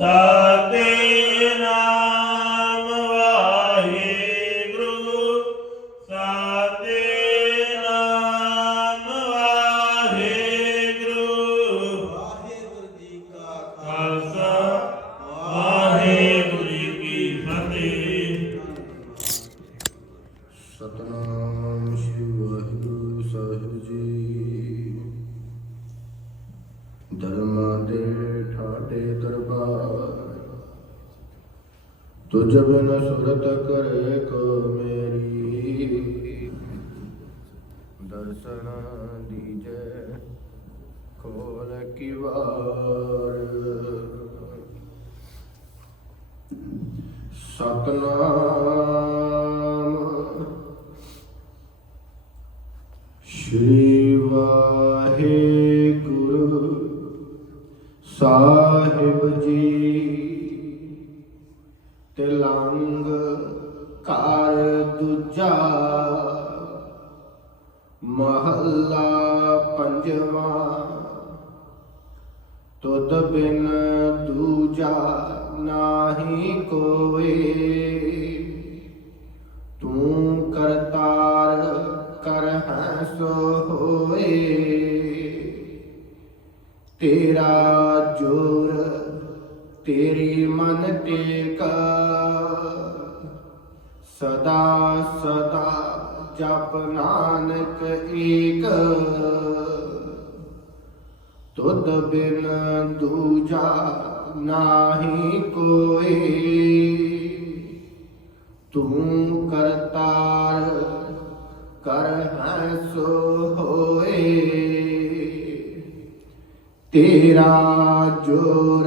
ਸਾਦੇ ਨਾਮ ਵਾਹਿਗੁਰੂ ਸਾਦੇ ਨਾਮ ਵਾਹਿਗੁਰੂ। ਵਾਹਿਗੁਰੂ ਜੀ ਕਾ ਖਾਲਸਾ ਵਾਹਿਗੁਰੂ ਜੀ ਕੀ ਫਤਿਹ। ਸਤਨਾਮ ਸ਼੍ਰੀ ਵਾਹਿਗੁਰੂ ਸਾਹਿਬ ਜੀ। ਧਰਮਾ ਦੇ ਠਾਡੇ ਦਰਬਾਰ। ਤੁਝ ਬਿਨ ਸੁਰਤ ਕਰੇ ਕੋ ਮੇਰੀ। ਦਰਸ਼ਨ ਦੀਜੈ ਖੋਲ ਕੀ ਵਾਰ ਸਤਨਾਮ ਸ਼੍ਰੀ ਵਾਹਿਗੁਰੂ। ਸਾਹਿਬ ਜੀ। ਤਿਲੰਗ ਕਰ ਦੂਜਾ। ਮਹੱਲਾ ਪੰਜਵਾਂ। ਤੁਧ ਬਿਨ ਦੂਜਾ ਨਾਹੀ ਕੋਏ ਤੇਰੀ ਮਨ ਟੇਕਾ। ਸਦਾ ਸਦਾ ਜਪ ਨਾਨਕ ਏਕ। ਤੁਧ ਬਿਨ ਦੂਜਾ ਨਾਹੀ ਕੋਈ ਤੂੰ ਕਰਤਾਰ ਕਰ ਹੈ ਸੋ ਹੋਏ। ਤੇਰਾ ਜੋਰ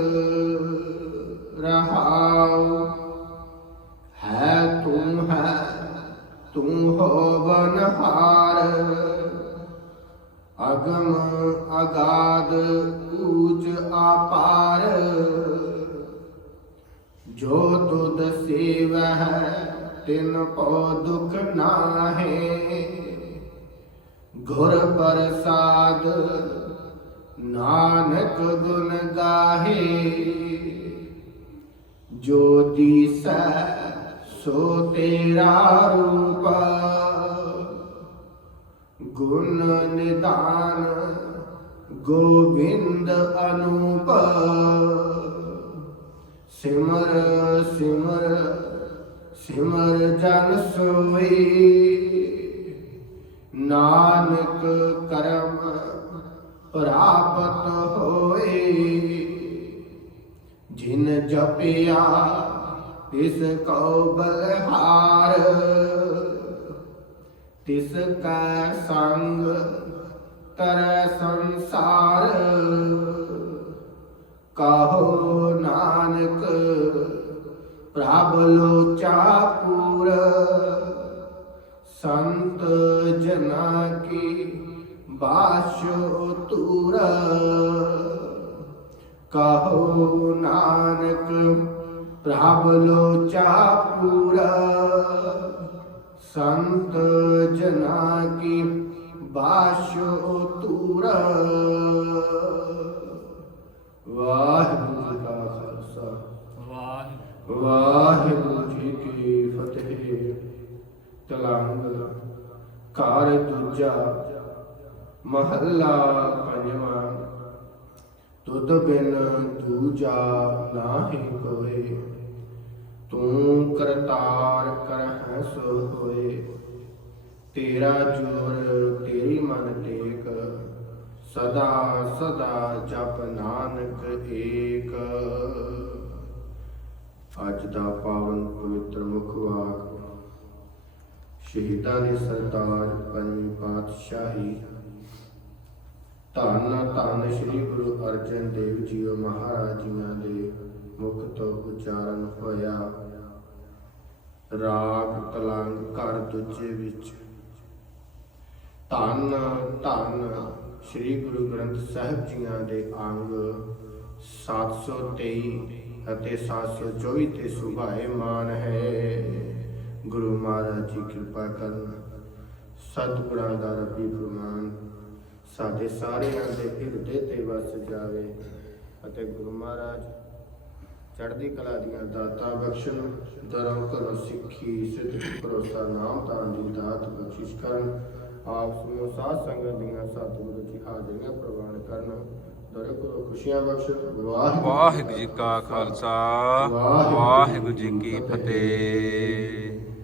ਹੋਵਨਹਾਰ ਅਗਮ ਅਗਾਧ ਊਚ ਆਪਾਰ। ਜੋ ਤੁਧ ਸੇਵਹਿ, ਤਿਨ ਪਉ ਦੁਖ ਨਾਹੇ। ਗੁਰ ਪ੍ਰਸਾਦ, ਨਾਨਕ ਗੁਣ ਗਾਹੇ। ਜੋ ਦੀਸੈ ਸੋ ਤੇਰਾ ਰੂਪ। ਗੁਣ ਨਿਦਾਨ ਗੋਬਿੰਦ ਅਨੂਪ। ਸਿਮਰ ਸਿਮਰ ਸਿਮਰ ਜਨ ਸੋਈ। ਨਾਨਕ ਕਰਮ ਪ੍ਰਾਪਤ ਹੋਏ ਜਿਨ ਜਪਿਆ, ਤਿਸ ਕਉ ਬਲਹਾਰ। ਤਿਸ ਕੈ ਸੰਗ ਤਰੈ ਸੰਸਾਰ, ਕਹੋ ਨਾਨਕ ਪ੍ਰਭ ਲੋਚਾ ਪੂਰ, ਸੰਤ ਜਨਾ ਕੀ ਬਾਸ਼ੋ ਤੂਰ। ਕਹੋ ਨਾਨਕ ਪ੍ਰਭ ਲੋਚਾ ਪੂਰ ਸੰਤ ਜਨਾ ਕੀ ਬਾਸ਼ੋ ਤੂਰ। ਵਾਹਿਗੁਰੂ ਜੀ ਕਾ ਖਾਲਸਾ। ਵਾਹਿਗੁਰੂ ਵਾਹਿਗੁਰੂ ਜੀ ਕੀ ਫਤਿਹ। ਤਲੰਗ ਕਾਰ ਦੂਜਾ, ਮਹੱਲਾ ਪੰਜਵਾਂ। ਤੁਧ ਬਿਨ ਦੂਜਾ ਨਾਹੀ ਕੋਏ। ਤੇਰਾ ਤੇਰੀ ਮਨ ਟੇਕ, ਸਦਾ ਸਦਾ ਜਪ ਨਾਨਕ ਏਕ। ਅੱਜ ਦਾ ਪਾਵਨ ਪਵਿੱਤਰ ਮੁਖ ਵਾਕ, ਸ਼ਹੀਦਾਂ ਦੇ ਸਰਤਾਜ ਪੰਜਵੀਂ ਪਾਤਸ਼ਾਹੀ। ਧੰਨ ਧੰਨ ਸ੍ਰੀ ਗੁਰੂ ਅਰਜਨ ਦੇਵ ਜੀ ਮਹਾਰਾਜ ਜੀਆਂ ਦੇ ਮੁਖ ਤੋਂ ਉਚਾਰਨ ਹੋਇਆ। ਰਾਗ ਤਲੰਗ ਘਰ ਦੂਜੇ ਵਿੱਚ ਧੰਨ ਧੰਨ ਸ੍ਰੀ ਗੁਰੂ ਗ੍ਰੰਥ ਸਾਹਿਬ ਜੀਆਂ ਦੇ ਅੰਗ 723 ਅਤੇ 724 ਤੇ ਸੁਭਾਏ ਮਾਨ ਹੈ। ਗੁਰੂ ਮਹਾਰਾਜ ਜੀ ਕਿਰਪਾ ਕਰਨ। ਸਤਿਗੁਰਾਂ ਦਾ ਰੱਬੀ ਫਰਮਾਨ, ਸਾਡੇ ਸਾਰਿਆਂ ਦੇ ਹਿਰਦੇ ਤੇ ਵਸ ਜਾਵੇ ਅਤੇ ਗੁਰੂ ਮਹਾਰਾਜ ਚੜ੍ਹਦੀ ਕਲਾ ਦੀਆਂ ਦਾਤਾਂ ਬਖਸ਼ਣ, ਦਰੋਂ ਕਰੋ ਸਿੱਖੀ, ਸਿੱਧ ਭਰੋਸਾ ਨਾਮ ਤਾਂ ਦੀ ਦਾਤ ਬਖਸ਼ਿਸ਼ ਕਰਨ ਆਪ ਸਮੂਹ ਸਾਧ ਸੰਗਤ ਦੀਆਂ ਸਤਿਗੁਰੂ ਜੀ ਹਾਜ਼ਰੀਆਂ ਪ੍ਰਵਾਨ ਕਰਨ। ਦਰ ਖੁਸ਼ੀਆਂ ਵਾਹਿਗੁਰੂ ਵਾਹਿਗੁਰੂ ਜੀ ਕਾ ਖਾਲਸਾ। ਵਾਹਿਗੁਰੂ ਜੀ ਕੀ ਫਤਿਹ।